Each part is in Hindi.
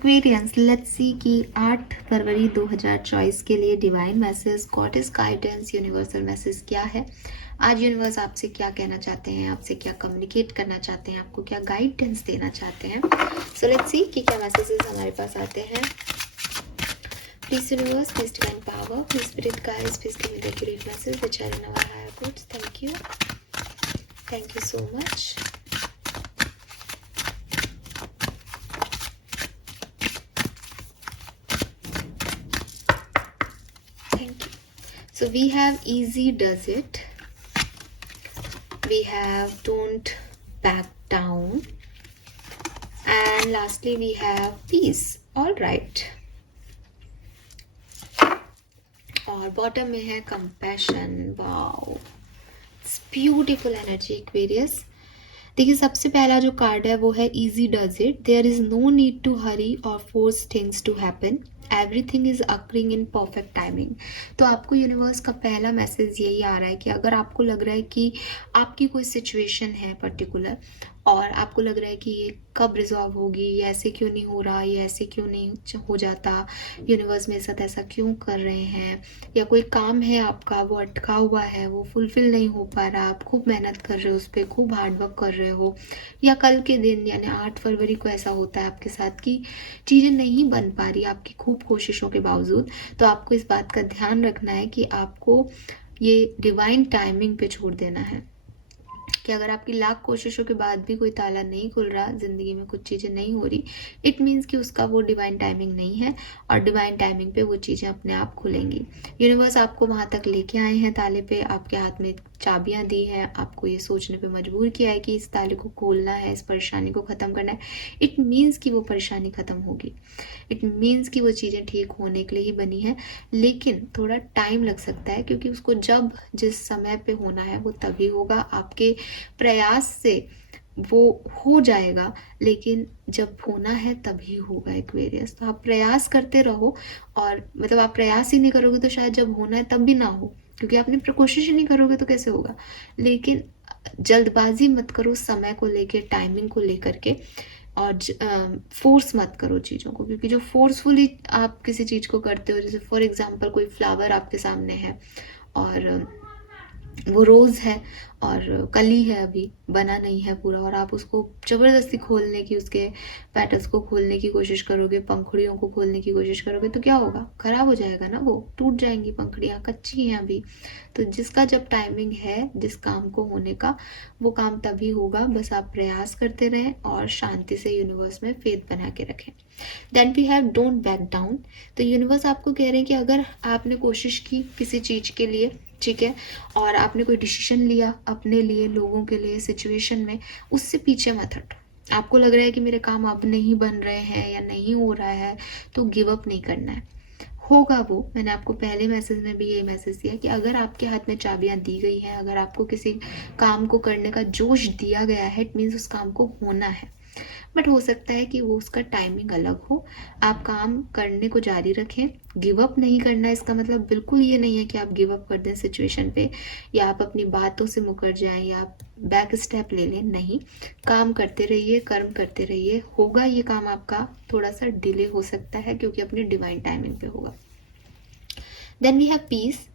एक्वेरियंस, लेट्स सी कि 8 फरवरी 2024 के लिए divine message, goddess guidance, universal message क्या है। आज यूनिवर्स आपसे क्या कहना चाहते हैं, आपसे क्या कम्युनिकेट करना चाहते हैं, आपको क्या गाइडेंस देना चाहते हैं। सो लेट्स सी कि क्या मैसेजेस हमारे पास आते हैं। Please universe, please divine power, please spirit guides, please give me the accurate message which are in our higher goods. Thank you so much. So we have easy does it, we have don't back down, and lastly we have peace. All right, और बॉटम में है compassion. Wow, it's beautiful energy Aquarius. देखिए, सबसे पहला जो कार्ड है वो है easy does it. There is no need to hurry or force things to happen. Everything is occurring in perfect timing. तो आपको यूनिवर्स का पहला मैसेज यही आ रहा है कि अगर आपको लग रहा है कि आपकी कोई सिचुएशन है पर्टिकुलर और आपको लग रहा है कि ये कब रिजॉल्व होगी, ये ऐसे क्यों नहीं हो रहा, ये ऐसे क्यों नहीं हो जाता, यूनिवर्स मेरे साथ ऐसा क्यों कर रहे हैं, या कोई काम है आपका वो अटका हुआ है, वो फुलफिल नहीं हो पा रहा, आप खूब मेहनत कर रहे हो उस पर, खूब हार्डवर्क कर रहे हो, या कल के दिन यानी 8 फरवरी को ऐसा होता है आपके साथ कि चीज़ें नहीं बन पा रही आपकी खूब कोशिशों के बावजूद। तो आपको इस बात का ध्यान रखना है कि आपको ये डिवाइन टाइमिंग पे छोड़ देना है कि अगर आपकी लाख कोशिशों के बाद भी कोई ताला नहीं खुल रहा, ज़िंदगी में कुछ चीज़ें नहीं हो रही, इट मीन्स कि उसका वो डिवाइन टाइमिंग नहीं है और डिवाइन टाइमिंग पे वो चीज़ें अपने आप खुलेंगी। यूनिवर्स आपको वहाँ तक लेके आए हैं, ताले पे आपके हाथ में चाबियाँ दी हैं, आपको ये सोचने पे मजबूर किया है कि इस ताले को खोलना है, इस परेशानी को ख़त्म करना है। इट मीन्स कि वो परेशानी ख़त्म होगी, इट मीन्स कि वो चीज़ें ठीक होने के लिए ही बनी है, लेकिन थोड़ा टाइम लग सकता है क्योंकि उसको जब जिस समय पे होना है वो तभी होगा। आपके प्रयास से वो हो जाएगा, लेकिन जब होना है तभी होगा एक्वेरियस। तो आप प्रयास करते रहो, और मतलब आप प्रयास ही नहीं करोगे तो शायद जब होना है तब भी ना हो, क्योंकि आपने कोशिश ही नहीं करोगे तो कैसे होगा। लेकिन जल्दबाजी मत करो समय को लेके, टाइमिंग को लेकर के, और फोर्स मत करो चीज़ों को, क्योंकि जो फोर्सफुली आप किसी चीज़ को करते हो, जैसे फॉर एग्जांपल कोई फ्लावर आपके सामने है और वो रोज़ है और कली है, अभी बना नहीं है पूरा, और आप उसको ज़बरदस्ती खोलने की, उसके पेटल्स को खोलने की कोशिश करोगे, पंखुड़ियों को खोलने की कोशिश करोगे, तो क्या होगा, ख़राब हो जाएगा ना, वो टूट जाएंगी पंखुड़ियाँ, कच्ची हैं अभी। तो जिसका जब टाइमिंग है जिस काम को होने का, वो काम तभी होगा। बस आप प्रयास करते रहें और शांति से यूनिवर्स में फेथ बना के रखें। Then we have don't back down. तो यूनिवर्स आपको कह रहे हैं कि अगर आपने कोशिश की किसी चीज़ के लिए, ठीक है, और आपने कोई डिसीजन लिया अपने लिए, लोगों के लिए, सिचुएशन में, उससे पीछे मत हटो। आपको लग रहा है कि मेरे काम अब नहीं बन रहे हैं या नहीं हो रहा है, तो गिव अप नहीं करना है, होगा वो। मैंने आपको पहले मैसेज में भी ये मैसेज दिया कि अगर आपके हाथ में चाबियां दी गई हैं, अगर आपको किसी काम को करने का जोश दिया गया है, इट मीन्स उस काम को होना है। बट हो सकता है कि वो उसका टाइमिंग अलग हो। आप काम करने को जारी रखें, गिव अप नहीं करना। इसका मतलब बिल्कुल ये नहीं है कि आप गिव अप कर दें सिचुएशन पे, या आप अपनी बातों से मुकर जाएं, या आप बैक स्टेप ले लें। नहीं, काम करते रहिए, कर्म करते रहिए, होगा ये काम आपका। थोड़ा सा डिले हो सकता है क्योंकि अपनी डिवाइन टाइमिंग पे होगा। Then we have peace.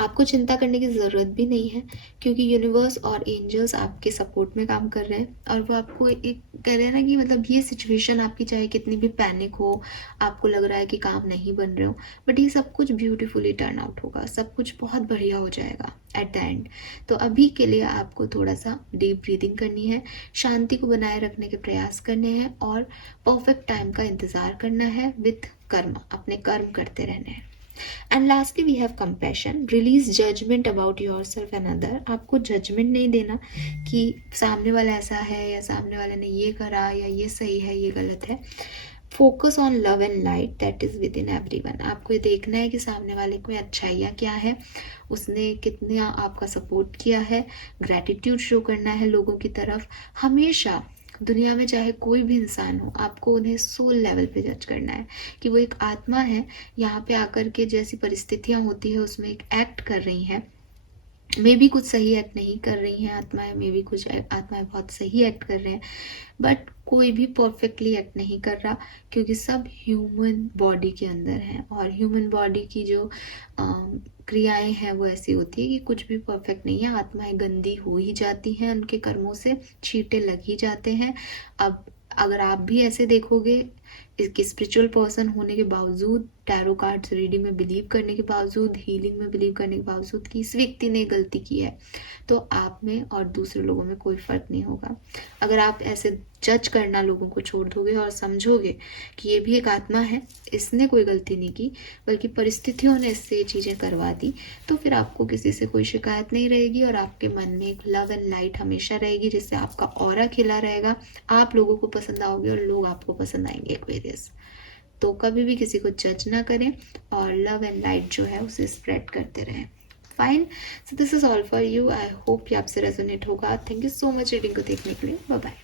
आपको चिंता करने की ज़रूरत भी नहीं है, क्योंकि यूनिवर्स और एंजल्स आपके सपोर्ट में काम कर रहे हैं, और वो आपको एक कह रहे हैं ना कि मतलब ये सिचुएशन आपकी, चाहे कितनी भी पैनिक हो, आपको लग रहा है कि काम नहीं बन रहे हो, बट ये सब कुछ ब्यूटीफुली टर्न आउट होगा, सब कुछ बहुत बढ़िया हो जाएगा एट द एंड। तो अभी के लिए आपको थोड़ा सा डीप ब्रीदिंग करनी है, शांति को बनाए रखने के प्रयास करने हैं, और परफेक्ट टाइम का इंतज़ार करना है विथ कर्म, अपने कर्म करते रहने हैं। And lastly we have compassion. Release judgement about your self and other. आपको जजमेंट नहीं देना कि सामने वाला ऐसा है, या सामने वाले ने ये करा, या ये सही है, ये गलत है। Focus on love and light that is with in every one. आपको ये देखना है कि सामने वाले को अच्छाइयाँ क्या है, उसने कितना आपका सपोर्ट किया है, ग्रैटिट्यूड शो करना है लोगों की तरफ। हमेशा दुनिया में चाहे कोई भी इंसान हो, आपको उन्हें सोल लेवल पे जज करना है कि वो एक आत्मा है, यहाँ पे आकर के जैसी परिस्थितियाँ होती है उसमें एक एक्ट कर रही हैं, मे भी कुछ सही एक्ट नहीं कर रही हैं आत्माएं, मे भी कुछ आत्माएं बहुत सही एक्ट कर रहे हैं, बट कोई भी परफेक्टली एक्ट नहीं कर रहा, क्योंकि सब ह्यूमन बॉडी के अंदर हैं। और ह्यूमन बॉडी की जो क्रियाएं हैं वो ऐसी होती है कि कुछ भी परफेक्ट नहीं है। आत्माएं गंदी हो ही जाती हैं, उनके कर्मों से छींटे लग ही जाते हैं। अब अगर आप भी ऐसे देखोगे, इसके स्पिरिचुअल पर्सन होने के बावजूद, टैरो कार्ड्स रीडिंग में बिलीव करने के बावजूद, हीलिंग में बिलीव करने के बावजूद कि इस व्यक्ति ने गलती की है, तो आप में और दूसरे लोगों में कोई फर्क नहीं होगा। अगर आप ऐसे जज करना लोगों को छोड़ दोगे और समझोगे कि ये भी एक आत्मा है, इसने कोई गलती नहीं की, बल्कि परिस्थितियों ने इससे ये चीज़ें करवा दी, तो फिर आपको किसी से कोई शिकायत नहीं रहेगी और आपके मन में एक लव एंड लाइट हमेशा रहेगी, जिससे आपका ऑरा खिला रहेगा। आप लोगों को पसंद आओगे और लोग आपको पसंद आएंगे एक्वेरियस। तो कभी भी किसी को जज ना करें और लव एंड लाइट जो है उसे स्प्रेड करते रहें। Fine, so this is all for you. I hope कि आपसे रेजोनेट होगा। Thank you so much reading को देखने के लिए। Bye bye.